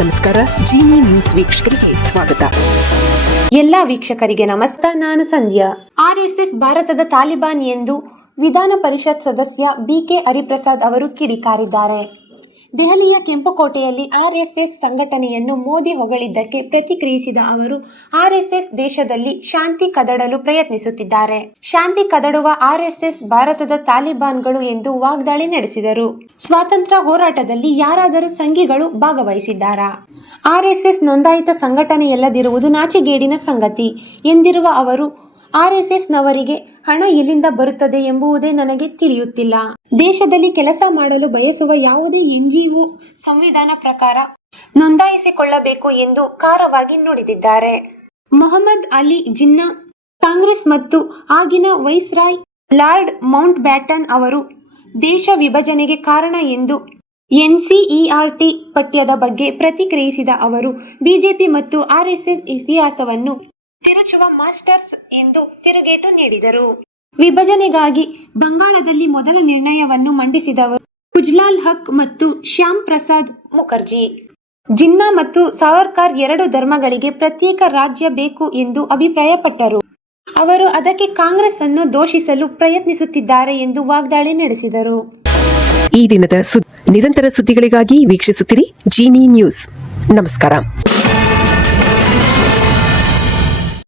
ನಮಸ್ಕಾರ. ಜಿನಿ ನ್ಯೂಸ್ ವೀಕ್ಷಕರಿಗೆ ಸ್ವಾಗತ. ಎಲ್ಲ ವೀಕ್ಷಕರಿಗೆ ನಮಸ್ಕಾರ. ನಾನು ಸಂಧ್ಯಾ. ಆರ್ಎಸ್ಎಸ್ ಭಾರತದ ತಾಲಿಬಾನ್ ಎಂದು ವಿಧಾನ ಪರಿಷತ್ ಸದಸ್ಯ ಬಿಕೆ ಹರಿಪ್ರಸಾದ್ ಅವರು ಕಿಡಿಕಾರಿದ್ದಾರೆ. ದೆಹಲಿಯ ಕೆಂಪುಕೋಟೆಯಲ್ಲಿ ಆರ್ಎಸ್ಎಸ್ ಸಂಘಟನೆಯನ್ನು ಮೋದಿ ಹೊಗಳಿದ್ದಕ್ಕೆ ಪ್ರತಿಕ್ರಿಯಿಸಿದ ಅವರು, ಆರ್ಎಸ್ಎಸ್ ದೇಶದಲ್ಲಿ ಶಾಂತಿ ಕದಡಲು ಪ್ರಯತ್ನಿಸುತ್ತಿದ್ದಾರೆ. ಶಾಂತಿ ಕದಡುವ ಆರ್ಎಸ್ಎಸ್ ಭಾರತದ ತಾಲಿಬಾನ್ಗಳು ಎಂದು ವಾಗ್ದಾಳಿ ನಡೆಸಿದರು. ಸ್ವಾತಂತ್ರ್ಯ ಹೋರಾಟದಲ್ಲಿ ಯಾರಾದರೂ ಸಂಘಿಗಳು ಭಾಗವಹಿಸಿದ್ದಾರಾ? ಆರ್ಎಸ್ಎಸ್ ನೋಂದಾಯಿತ ಸಂಘಟನೆಯಲ್ಲದಿರುವುದು ನಾಚಿಗೇಡಿನ ಸಂಗತಿ ಎಂದಿರುವ ಅವರು, ಆರ್ಎಸ್ಎಸ್ನವರಿಗೆ ಹಣ ಎಲ್ಲಿಂದ ಬರುತ್ತದೆ ಎಂಬುದೇ ನನಗೆ ತಿಳಿಯುತ್ತಿಲ್ಲ. ದೇಶದಲ್ಲಿ ಕೆಲಸ ಮಾಡಲು ಬಯಸುವ ಯಾವುದೇ ಎನ್ಜಿಒ ಸಂವಿಧಾನ ಪ್ರಕಾರ ನೋಂದಾಯಿಸಿಕೊಳ್ಳಬೇಕು ಎಂದು ಖಾರವಾಗಿ ನುಡಿದಿದ್ದಾರೆ. ಮೊಹಮ್ಮದ್ ಅಲಿ ಜಿನ್ನಾ ಕಾಂಗ್ರೆಸ್ ಮತ್ತು ಆಗಿನ ವೈಸ್ರಾಯ್ ಲಾರ್ಡ್ ಮೌಂಟ್ ಬ್ಯಾಟನ್ ಅವರು ದೇಶ ವಿಭಜನೆಗೆ ಕಾರಣ ಎಂದು ಎನ್ಸಿಇಆರ್ಟಿ ಪಠ್ಯದ ಬಗ್ಗೆ ಪ್ರತಿಕ್ರಿಯಿಸಿದ ಅವರು, ಬಿಜೆಪಿ ಮತ್ತು ಆರ್ಎಸ್ಎಸ್ ಇತಿಹಾಸವನ್ನು ತಿರುಚುವ ಮಾಸ್ಟರ್ಸ್ ಎಂದು ತಿರುಗೇಟು ನೀಡಿದರು. ವಿಭಜನೆಗಾಗಿ ಬಂಗಾಳದಲ್ಲಿ ಮೊದಲ ನಿರ್ಣಯವನ್ನು ಮಂಡಿಸಿದವರು ಗುಜ್ಲಾಲ್ ಹಕ್ ಮತ್ತು ಶ್ಯಾಮ್ ಪ್ರಸಾದ್ ಮುಖರ್ಜಿ. ಜಿನ್ನಾ ಮತ್ತು ಸಾವರ್ಕರ್ ಎರಡು ಧರ್ಮಗಳಿಗೆ ಪ್ರತ್ಯೇಕ ರಾಜ್ಯ ಬೇಕು ಎಂದು ಅಭಿಪ್ರಾಯಪಟ್ಟರು. ಅವರು ಅದಕ್ಕೆ ಕಾಂಗ್ರೆಸ್ ಅನ್ನು ದೂಷಿಸಲು ಪ್ರಯತ್ನಿಸುತ್ತಿದ್ದಾರೆ ಎಂದು ವಾಗ್ದಾಳಿ ನಡೆಸಿದರು. ಈ ದಿನದ ನಿರಂತರ ಸುದ್ದಿಗಳಿಗಾಗಿ ವೀಕ್ಷಿಸುತ್ತಿರಿ ಜಿನಿ ನ್ಯೂಸ್. ನಮಸ್ಕಾರ.